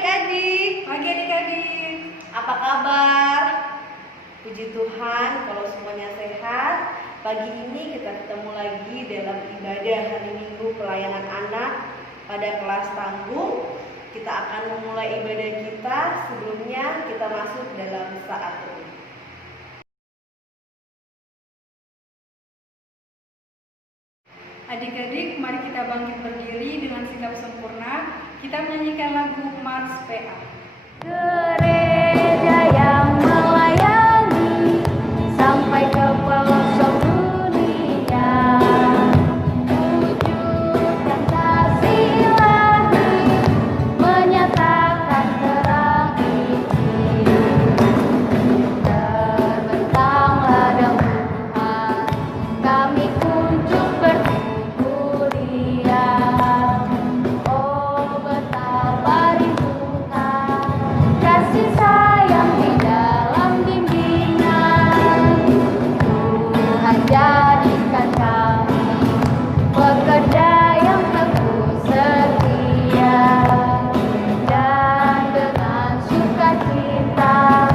adik-adik. Pagi adik-adik. Apa kabar? Puji Tuhan kalau semuanya sehat. Pagi ini kita ketemu lagi dalam ibadah hari Minggu pelayanan anak pada kelas tanggung. Kita akan memulai ibadah kita. Sebelumnya kita masuk dalam saat teduh. Adik-adik, mari kita bangkit berdiri dengan sikap sempurna. Kita menyanyikan lagu Mars PA. Gereja yang melayani sampai ke pelosok dunia, wujudkan kasih ilahi, menyatakan terang Injil. Terbentanglah dengan Tuhan, kami kunjung bertumbuh Dia. Oh betapa rindukan kasih sayang di dalam bimbingan. Tuhan jadikan kami pekerja yang teguh setia, dan dengan sukacita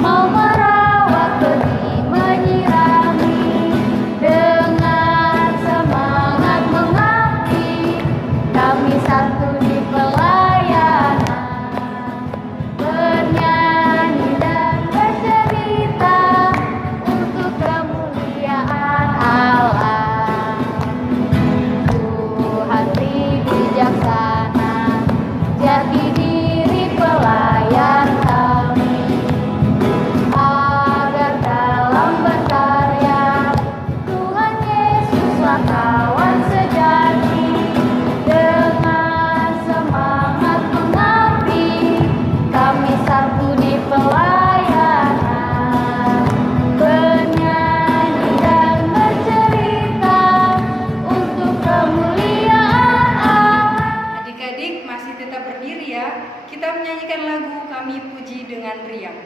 mau merawat benih menyirami, dengan semangat mengabdi kami satu di pelayanan, bernyanyi dan bercerita untuk kemuliaan Allah. Tuhan bijaksana, jati diri pelayan kami, agar dalam berkarya Tuhan Yesuslah kawan sejati. Dengan semangat mengabdi kami satu di pelayanan, bernyanyi dan bercerita untuk kemuliaan Allah. Adik-adik masih tetap berdiri ya. Kita menyanyikan lagu Kami Puji dengan riang.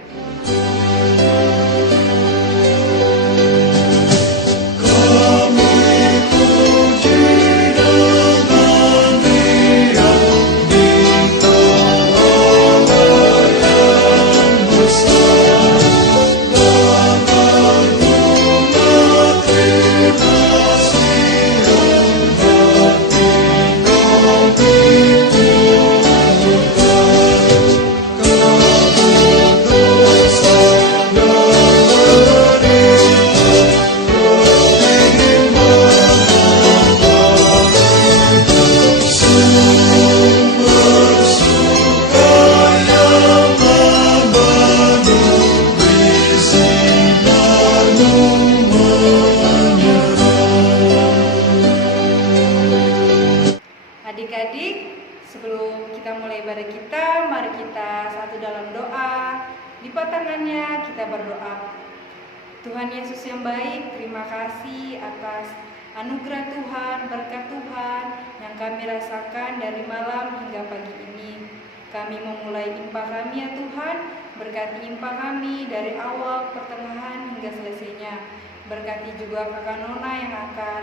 Adik-adik, sebelum kita mulai ibadah kita, mari kita satu dalam doa. Lipat tangannya, kita berdoa. Tuhan Yesus yang baik, terima kasih atas anugerah Tuhan, berkat Tuhan yang kami rasakan dari malam hingga pagi ini. Kami memulai impa kami ya Tuhan, berkati impa kami dari awal, pertengahan hingga selesainya. Berkati juga Kakak Nona yang akan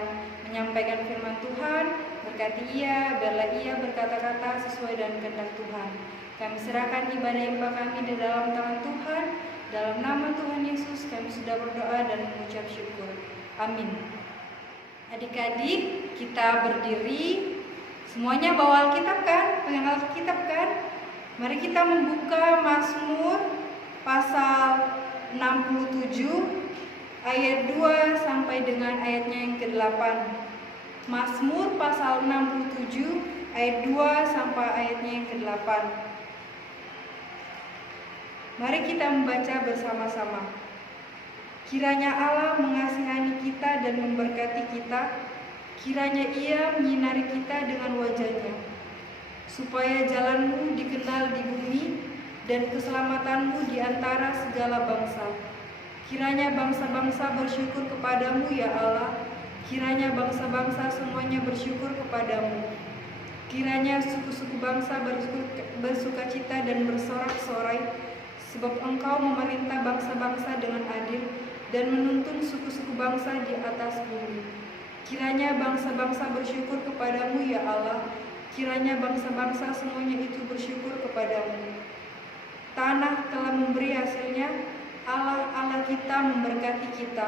menyampaikan firman Tuhan. Berkati ia, biarlah ia berkata-kata sesuai dengan kehendak Tuhan. Kami serahkan ibadah impa kami di dalam tangan Tuhan. Dalam nama Tuhan Yesus kami sudah berdoa dan mengucap syukur. Amin. Adik-adik, kita berdiri. Semuanya bawa Alkitab kan? Pegang Alkitab kan? Mari kita membuka Mazmur pasal 67 ayat 2 sampai dengan ayatnya yang ke-8. Mazmur pasal 67 ayat 2 sampai ayatnya yang ke-8. Mari kita membaca bersama-sama. Kiranya Allah mengasihani kita dan memberkati kita. Kiranya Ia menyinari kita dengan wajah-Nya, supaya jalanmu dikenal di bumi dan keselamatanmu di antara segala bangsa. Kiranya bangsa-bangsa bersyukur kepadamu ya Allah. Kiranya bangsa-bangsa semuanya bersyukur kepadamu. Kiranya suku-suku bangsa bersukacita dan bersorak-sorai, sebab Engkau memerintah bangsa-bangsa dengan adil dan menuntun suku-suku bangsa di atas bumi. Kiranya bangsa-bangsa bersyukur kepadamu ya Allah. Kiranya bangsa-bangsa semuanya itu bersyukur kepadamu. Tanah telah memberi hasilnya, Allah kita memberkati kita.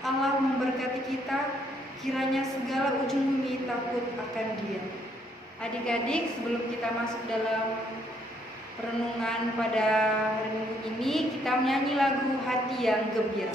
Allah memberkati kita, kiranya segala ujung bumi takut akan Dia. Adik-adik, sebelum kita masuk dalam perenungan pada hari Minggu ini, kita menyanyi lagu Hati yang Gembira.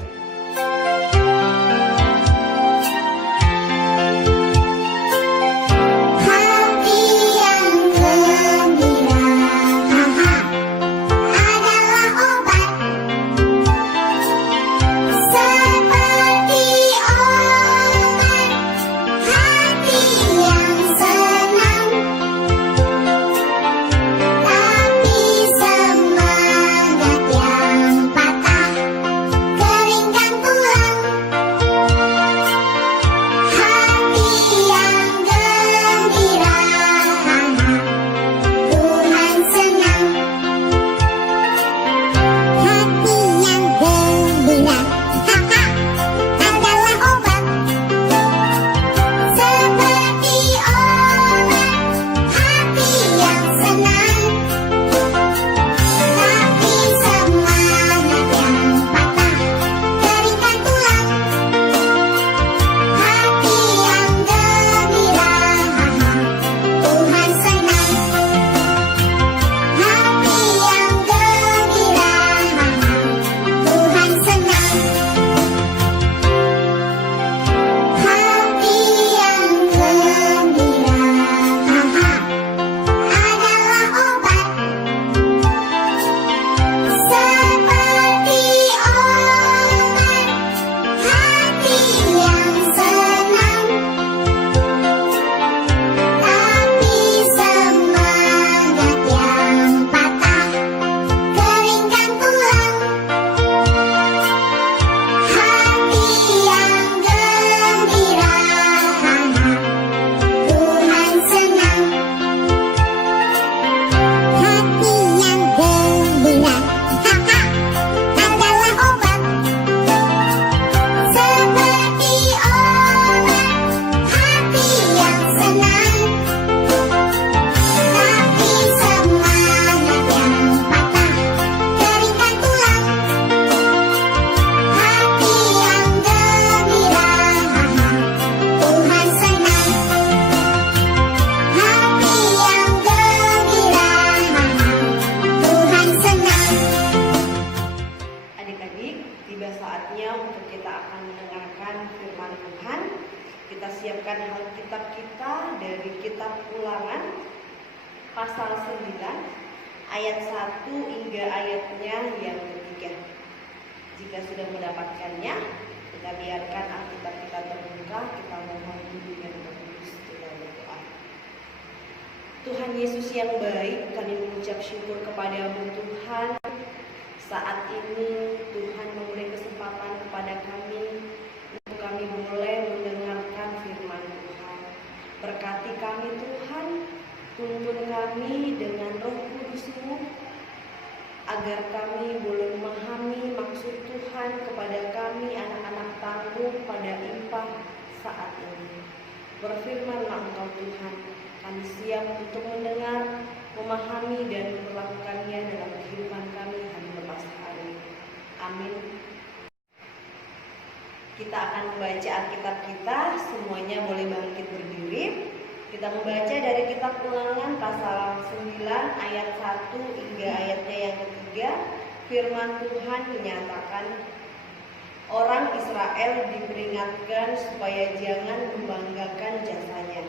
Siapkan Alkitab kita dari kitab Ulangan pasal 9 ayat 1 hingga ayatnya yang ketiga. Jika sudah mendapatkannya, kita biarkan Alkitab kita terbuka, kita mohon bimbingan Roh Kudus, kita berdoa. Tuhan Yesus yang baik, kami mengucap syukur kepadamu Tuhan. Saat ini Tuhan memberi kesempatan kepada kami untuk kami boleh mendengarkan firman Tuhan. Berkati kami Tuhan, tuntun kami dengan Roh Kudus-Mu, agar kami boleh memahami maksud Tuhan kepada kami anak-anak tangguh pada impah saat ini. Berfirmanlah Engkau Tuhan, kami siap untuk mendengar, memahami dan melakukannya dalam kehidupan kami hari lepas hari. Amin. Kita akan membaca Alkitab kita, semuanya boleh bangkit berdiri. Kita membaca dari kitab Ulangan pasal 9 ayat 1 hingga ayatnya yang ketiga. Firman Tuhan menyatakan, orang Israel diperingatkan supaya jangan membanggakan jasanya.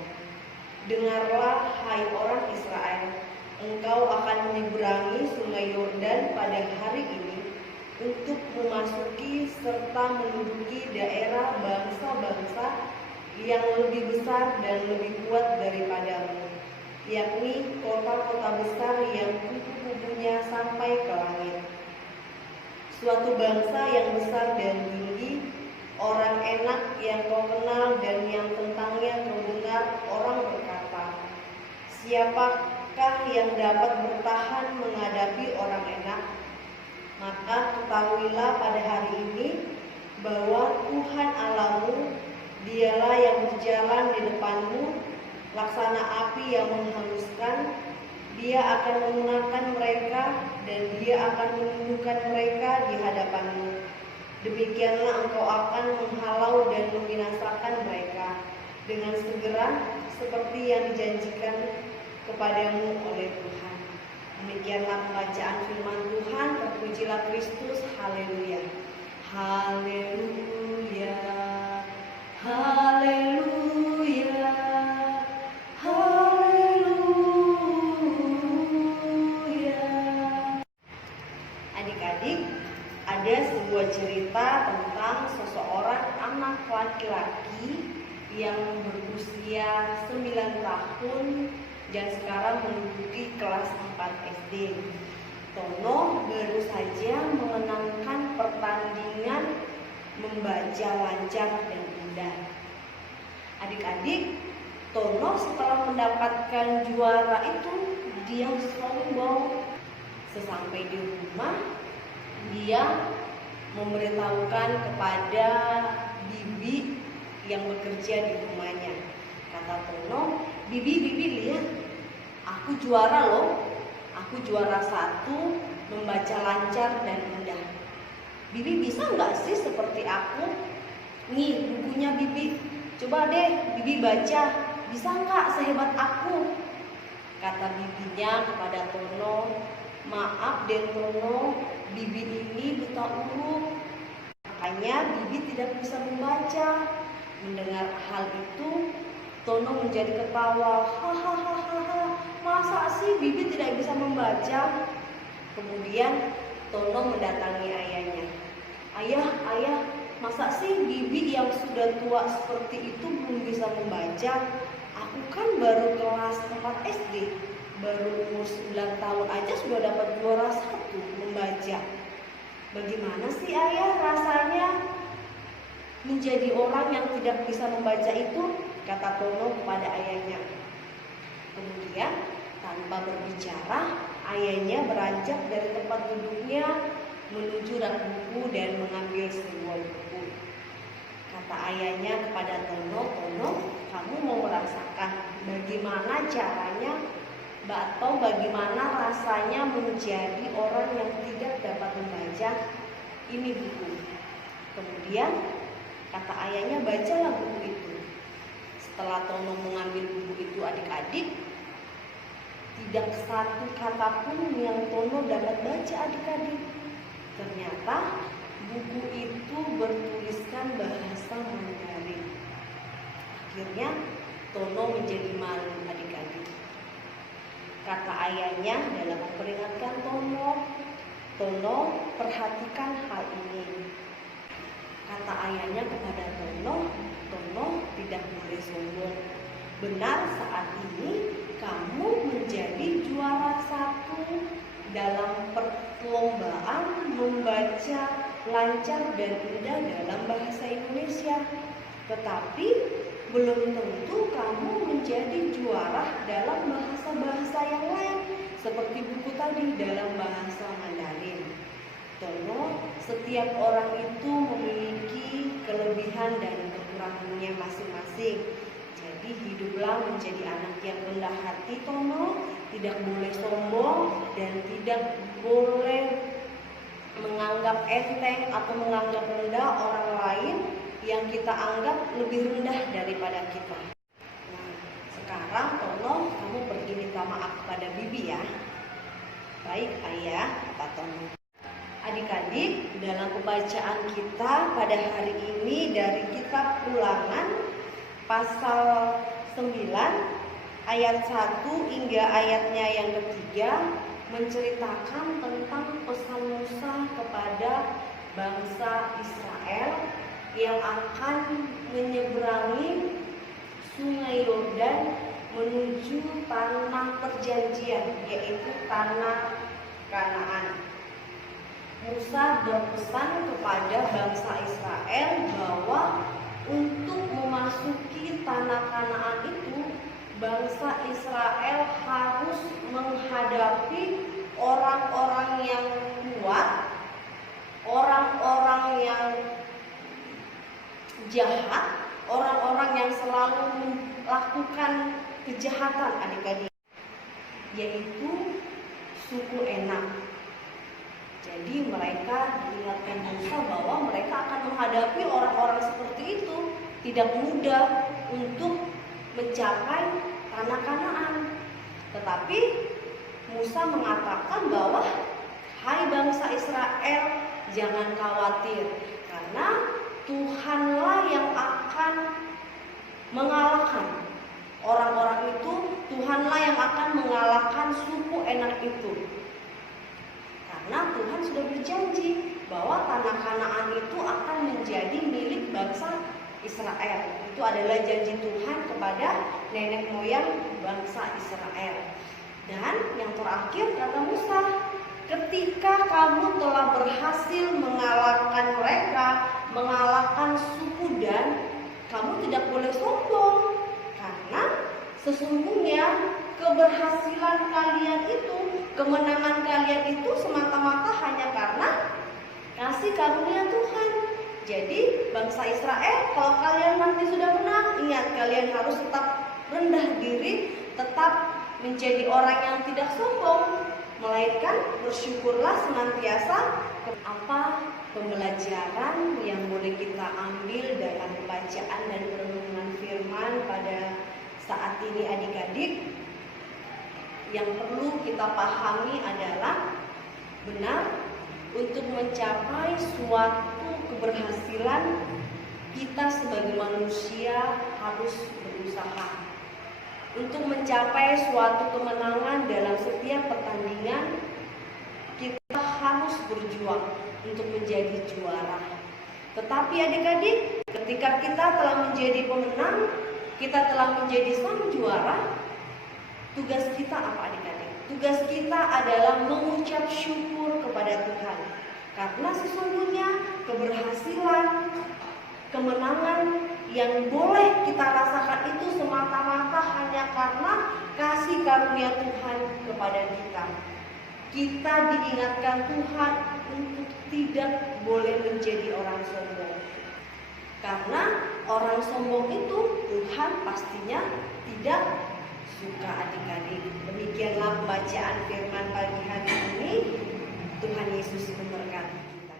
Dengarlah hai orang Israel, engkau akan menyeberangi sungai Yordan pada hari ini untuk memasuki serta menduduki daerah bangsa-bangsa yang lebih besar dan lebih kuat daripadamu, yakni kota-kota besar yang kubu-kubunya sampai ke langit. Suatu bangsa yang besar dan tinggi, orang enak yang kau kenal dan yang tentangnya kau dengar orang berkata, siapakah yang dapat bertahan menghadapi orang enak? Maka ketahuilah pada hari ini bahwa Tuhan Allahmu, Dialah yang berjalan di depanmu, laksana api yang menghanguskan, Dia akan menggunakan mereka dan dia akan menundukkan mereka di hadapanmu. Demikianlah engkau akan menghalau dan membinasakan mereka dengan segera seperti yang dijanjikan kepadamu oleh Tuhan. Demikianlah pembacaan firman Tuhan. Terpujilah Kristus. Haleluya. Haleluya. Haleluya. Haleluya. Adik-adik, ada sebuah cerita tentang seseorang anak laki-laki yang berusia 9 tahun dan sekarang menduduki kelas 4 SD. Tono baru saja memenangkan pertandingan membaca lancar dan indah. Adik-adik, Tono setelah mendapatkan juara itu, dia sombong. Sesampai di rumah, dia memberitahukan kepada bibi yang bekerja di rumahnya. Kata Tono, bibi lihat, aku juara loh. Aku juara 1 membaca lancar dan indah. Bibi bisa nggak sih seperti aku? Nih bukunya bibi, coba deh bibi baca. Bisa nggak sehebat aku? Kata bibinya kepada Tono, maaf deh Tono, bibi ini buta huruf. Makanya bibi tidak bisa membaca. Mendengar hal itu, Tono menjadi ketawa. Hahaha, masa sih bibi tidak bisa membaca? Kemudian Tono mendatangi ayahnya. Ayah, masa sih bibi yang sudah tua seperti itu belum bisa membaca? Aku kan baru kelas 4 SD, baru umur 9 tahun aja sudah dapat juara 1 membaca. Bagaimana sih ayah rasanya menjadi orang yang tidak bisa membaca itu? Kata Tono kepada ayahnya. Kemudian tanpa berbicara, ayahnya beranjak dari tempat duduknya menuju rak buku dan mengambil sebuah buku. Kata ayahnya kepada Tono, Tono, kamu mau merasakan bagaimana caranya atau bagaimana rasanya menjadi orang yang tidak dapat membaca? Ini buku. Kemudian kata ayahnya, bacalah buku itu. Setelah Tono mengambil buku itu, adik-adik, tidak satu kata pun yang Tono dapat baca, adik-adik. Ternyata buku itu bertuliskan bahasa Mandarin. Akhirnya Tono menjadi malu, adik-adik. Kata ayahnya dalam memperingatkan Tono, Tono, perhatikan hal ini. Kata ayahnya kepada Tono, Tono tidak boleh sombong. Benar saat ini kamu menjadi juara 1 dalam perlombaan membaca lancar dan indah dalam bahasa Indonesia. Tetapi belum tentu kamu menjadi juara dalam bahasa-bahasa yang lain, seperti buku tadi dalam bahasa Mandarin. Tono, setiap orang itu memiliki kelebihan dan kekurangannya masing-masing. Jadi hiduplah menjadi anak yang rendah hati, Tono. Tidak boleh sombong dan tidak boleh menganggap enteng atau menganggap rendah orang lain yang kita anggap lebih rendah daripada kita. Nah, sekarang Tono, kamu pergi minta maaf kepada bibi ya. Baik ayah, kata Tono. Adik-adik, dalam pembacaan kita pada hari ini dari kitab Ulangan pasal 9 ayat 1 hingga ayatnya yang ketiga menceritakan tentang pesan Musa kepada bangsa Israel yang akan menyeberangi Sungai Yordan menuju tanah perjanjian, yaitu tanah Kanaan. Musa berpesan kepada bangsa Israel bahwa untuk memasuki tanah Kanaan itu, bangsa Israel harus menghadapi orang-orang yang kuat, orang-orang yang jahat, orang-orang yang selalu melakukan kejahatan, adik-adik. yaitu suku Enak. Jadi mereka diingatkan Musa bahwa mereka akan menghadapi orang-orang seperti itu, tidak mudah untuk mencapai tanah Kanaan. Tetapi Musa mengatakan bahwa hai bangsa Israel, jangan khawatir, karena Tuhanlah yang akan mengalahkan orang-orang itu, Tuhanlah yang akan mengalahkan suku Enak itu. Karena Tuhan sudah berjanji bahwa tanah Kanaan itu akan menjadi milik bangsa Israel. Itu adalah janji Tuhan kepada nenek moyang bangsa Israel. Dan yang terakhir kata Musa, ketika kamu telah berhasil mengalahkan mereka, mengalahkan suku Dan, kamu tidak boleh sombong. Karena sesungguhnya keberhasilan kalian itu, kemenangan kalian itu semata-mata hanya karena kasih karunia Tuhan. Jadi bangsa Israel, kalau kalian nanti sudah menang, ingat kalian harus tetap rendah diri, tetap menjadi orang yang tidak sombong, melainkan bersyukurlah senantiasa. Apa pembelajaran yang boleh kita ambil dalam bacaan dan perenungan firman pada saat ini adik-adik? Yang perlu kita pahami adalah benar untuk mencapai suatu keberhasilan, kita sebagai manusia harus berusaha. Untuk mencapai suatu kemenangan dalam setiap pertandingan, kita harus berjuang untuk menjadi juara. Tetapi adik-adik, ketika kita telah menjadi pemenang, kita telah menjadi sang juara, tugas kita apa adik-adik? Tugas kita adalah mengucap syukur kepada Tuhan. Karena sesungguhnya keberhasilan, kemenangan yang boleh kita rasakan itu semata-mata hanya karena kasih karunia Tuhan kepada kita. Kita diingatkan Tuhan untuk tidak boleh menjadi orang sombong. Karena orang sombong itu Tuhan pastinya tidak suka adik-adik. Demikianlah pembacaan firman pagi hari ini. Tuhan Yesus memberkati kita.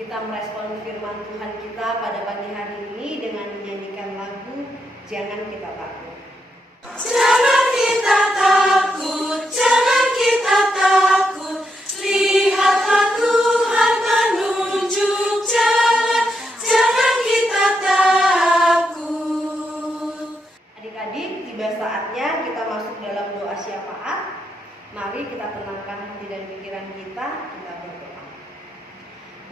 Kita merespon firman Tuhan kita pada pagi hari ini dengan menyanyikan lagu Jangan Kita Takut. Jangan kita takut, jangan kita takut. Lihatlah Tuhan menunjuk jalan. Jangan kita takut. Adik-adik, tiba saatnya kita masuk dalam doa syafaat. Mari kita tenangkan hati dan pikiran kita berdoa.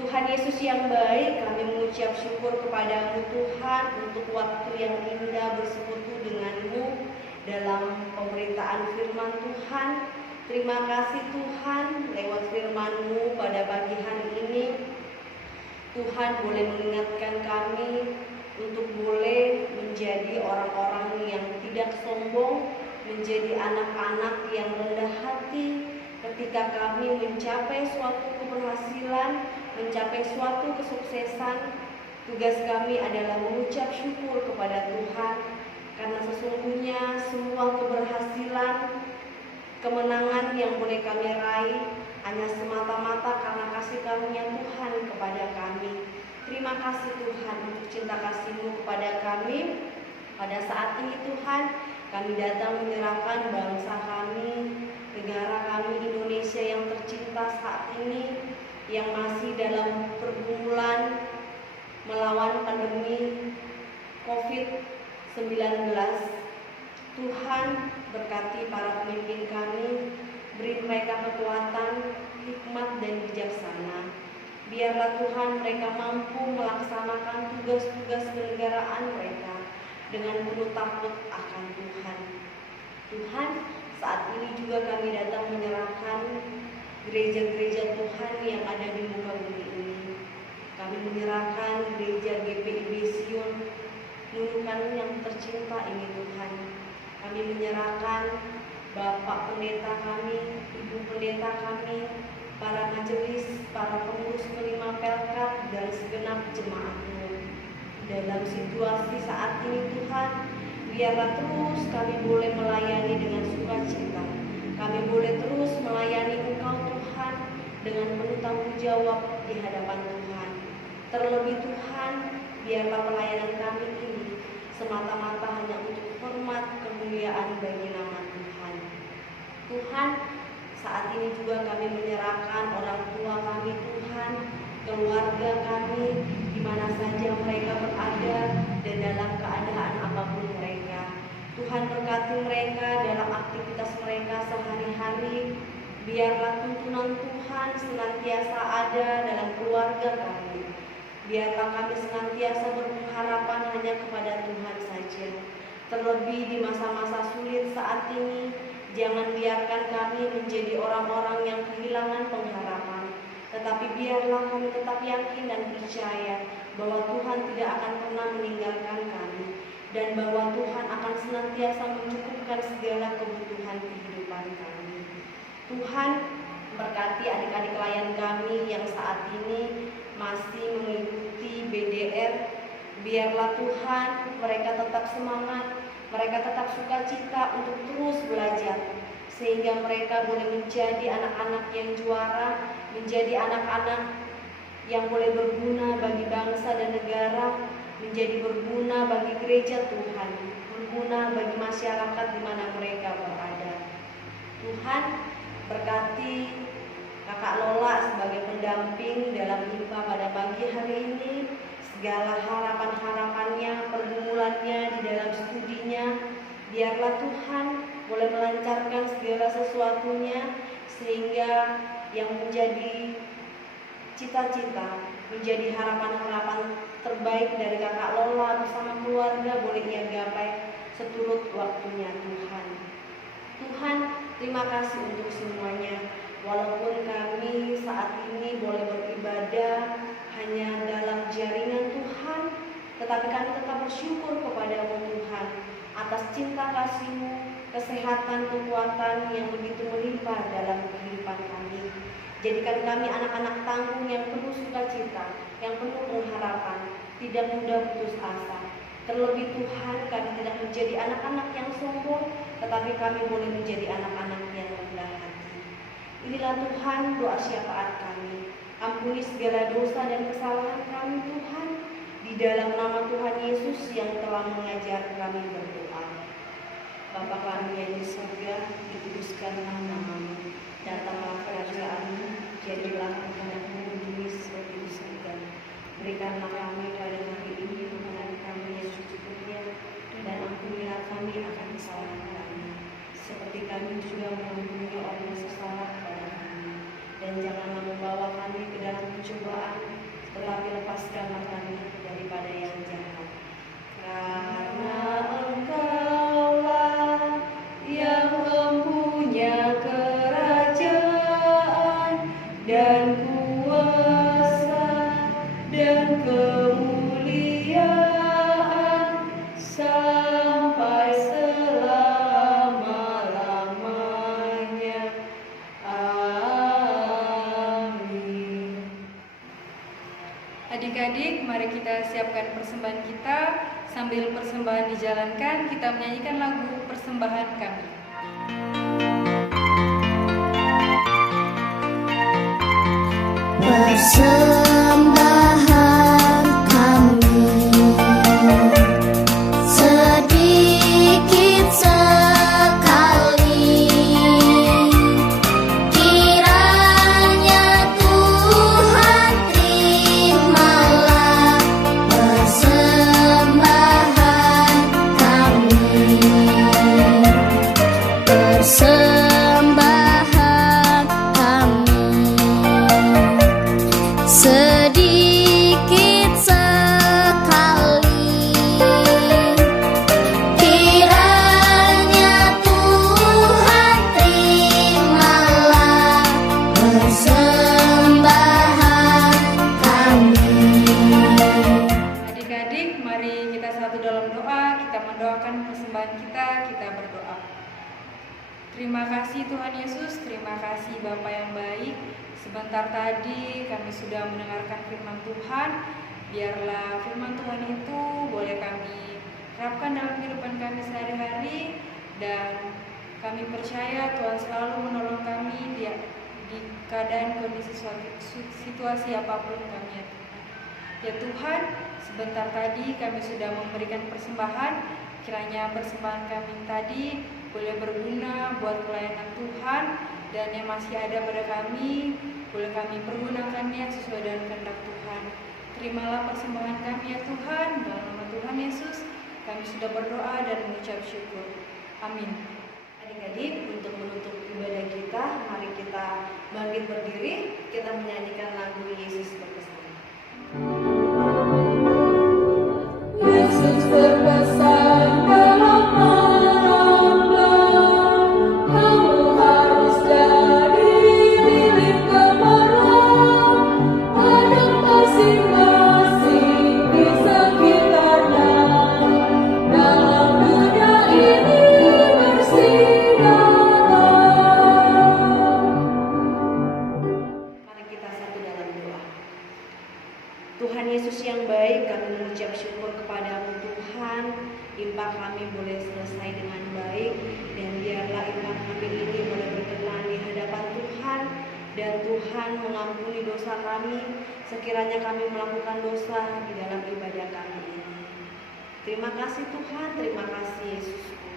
Tuhan Yesus yang baik, kami mengucap syukur kepadamu Tuhan untuk waktu yang indah bersekutu denganmu dalam pemberitaan firman Tuhan. Terima kasih Tuhan, lewat firman-Mu pada pagi hari ini Tuhan boleh mengingatkan kami untuk boleh menjadi orang-orang yang tidak sombong, menjadi anak-anak yang rendah hati ketika kami mencapai suatu keberhasilan, mencapai suatu kesuksesan. Tugas kami adalah mengucap syukur kepada Tuhan, karena sesungguhnya semua keberhasilan, kemenangan yang boleh kami raih hanya semata-mata karena kasih karunia Tuhan kepada kami. Terima kasih Tuhan untuk cinta kasih-Mu kepada kami. Pada saat ini Tuhan, kami datang menyerahkan bangsa kami, negara kami Indonesia yang tercinta saat ini, yang masih dalam pergumulan melawan pandemi COVID-19. Tuhan, berkati para pemimpin kami, beri mereka kekuatan, hikmat dan bijaksana. Biarlah Tuhan mereka mampu melaksanakan tugas-tugas kenegaraan mereka dengan penuh takut akan Tuhan. Tuhan, saat ini juga kami datang menyerahkan gereja-gereja Tuhan yang ada di muka bumi ini. Kami menyerahkan gereja GPIB Sion Nunukan yang tercinta ini Tuhan. Kami menyerahkan Bapak Pendeta kami, Ibu Pendeta kami, para majelis, para pengurus kelima Pelkat dan segenap jemaat-Mu. dalam situasi saat ini Tuhan, biarlah terus kami boleh melayani dengan sukacita. Kami boleh terus melayani Engkau Tuhan dengan penuh tanggung jawab di hadapan Tuhan. Terlebih Tuhan, biarlah pelayanan kami ini semata-mata hanya untuk hormat kemuliaan bagi nama Tuhan. Tuhan, saat ini juga kami menyerahkan orang tua kami Tuhan, keluarga kami, di mana saja mereka berada dan dalam keadaan apapun mereka. Tuhan berkati mereka dalam aktivitas mereka sehari-hari. Biarlah tuntunan Tuhan senantiasa ada dalam keluarga kami. Biarlah kami senantiasa berpengharapan hanya kepada Tuhan saja. Terlebih di masa-masa sulit saat ini, jangan biarkan kami menjadi orang-orang yang kehilangan pengharapan. Tetapi biarlah kami tetap yakin dan percaya bahwa Tuhan tidak akan pernah meninggalkan kami, dan bahwa Tuhan akan senantiasa mencukupkan segala kebutuhan kehidupan kami. Tuhan, berkati adik-adik klien kami yang saat ini masih mengikuti BDR. Biarlah Tuhan mereka tetap semangat, mereka tetap sukacita untuk terus belajar, sehingga mereka boleh menjadi anak-anak yang juara, menjadi anak-anak yang boleh berguna bagi bangsa dan negara, menjadi berguna bagi gereja Tuhan, berguna bagi masyarakat di mana mereka berada. Tuhan, berkati Kakak Lola sebagai pendamping dalam IPA pada pagi hari ini. Segala harapan-harapannya, pergumulannya di dalam studinya, biarlah Tuhan boleh melancarkan segala sesuatunya, sehingga yang menjadi cita-cita, menjadi harapan-harapan terbaik dari Kakak Lola bersama keluarga boleh ia gapai seturut waktunya Tuhan. Tuhan, terima kasih untuk semuanya. Walaupun kami saat ini boleh beribadah hanya dalam jaringan Tuhan, tetapi kami tetap bersyukur kepada-Mu Tuhan atas cinta kasih-Mu, kesehatan, kekuatan yang begitu melimpah dalam kehidupan kami. Jadikan kami anak-anak tangguh yang penuh sukacita, yang penuh pengharapan, tidak mudah putus asa. Terlebih Tuhan, kami tidak menjadi anak-anak yang sombong, tetapi kami boleh menjadi anak-anak yang rendah hati. Inilah Tuhan doa syafaat kami. Ampuni segala dosa dan kesalahan kami Tuhan, di dalam nama Tuhan Yesus yang telah mengajar kami berdoa. Bapa kami yang di surga, dikuduskanlah nama-Mu, datanglah kerajaan-Mu, jadilah kehendakmu di bumi seperti di surga. Berikanlah kami pada hari ini makanan kami yang secukupnya, dan ampunilah kami akan kesalahan kami, seperti kami juga mengampuni orang yang bersalah kepada kami. Dan janganlah membawa kami ke dalam pencobaan, tetapi lepaskanlah kami daripada yang jahat. Karena Engkaulah yang mempunyai kerajaan dan kuasa dan kemuliaan sampai selama-lamanya. Amin. Adik-adik, mari kita siapkan persembahan kita. Sambil persembahan dijalankan, kita menyanyikan lagu persembahan kami. Persembahan kami sedikit sekali, kiranya Tuhan terimalah persembahan kami. Persembahan kami sedikit sekali, kiranya Tuhan terimalah persembahan kami. Adik-adik, mari kita satu dalam doa. Kita mendoakan persembahan kita, kita berdoa. Terima kasih Tuhan Yesus, terima kasih Bapa yang baik. Sebentar tadi kami sudah mendengarkan firman Tuhan Biarlah firman Tuhan itu boleh kami terapkan dalam kehidupan kami sehari-hari, dan kami percaya Tuhan selalu menolong kami di keadaan kondisi situasi apapun kami, ya Tuhan. Ya Tuhan, sebentar tadi kami sudah memberikan persembahan, kiranya persembahan kami tadi boleh berguna buat pelayanan Tuhan, dan yang masih ada pada kami boleh kami pergunakannya sesuai dengan kehendak Tuhan. Terimalah persembahan kami ya Tuhan, dalam nama Tuhan Yesus kami sudah berdoa dan mengucap syukur. Amin. Adik-adik, untuk menutup ibadah kita, mari kita bangkit berdiri, kita menyanyikan lagu Yesus berpesan. Yesus berpesan dalam Ramblang, kamu harus jadi milik Gembala, adaptasi masing di sekitarnya, dalam dunia ini bersinar. Mari kita satu dalam doa. Tuhan Yesus yang baik, kami mengucap syukur kepadamu Tuhan. Limpah kami boleh selesai dengan baik, dan biarlah limpah kami ini boleh berkenan di hadapan Tuhan, dan Tuhan mengampuni dosa kami sekiranya kami melakukan dosa di dalam ibadah kami ini. Terima kasih Tuhan, terima kasih Yesusku.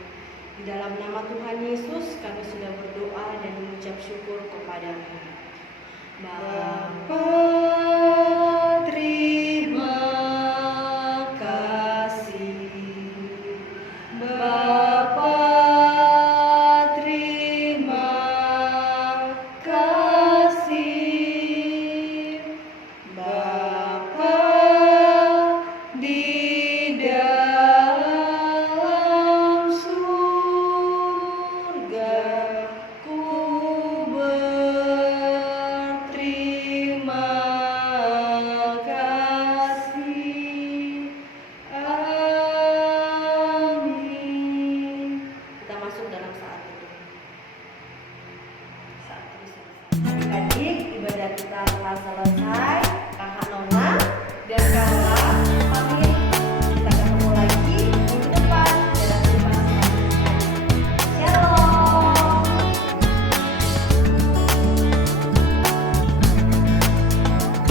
Di dalam nama Tuhan Yesus kami sudah berdoa dan mengucap syukur kepadamu. Bapa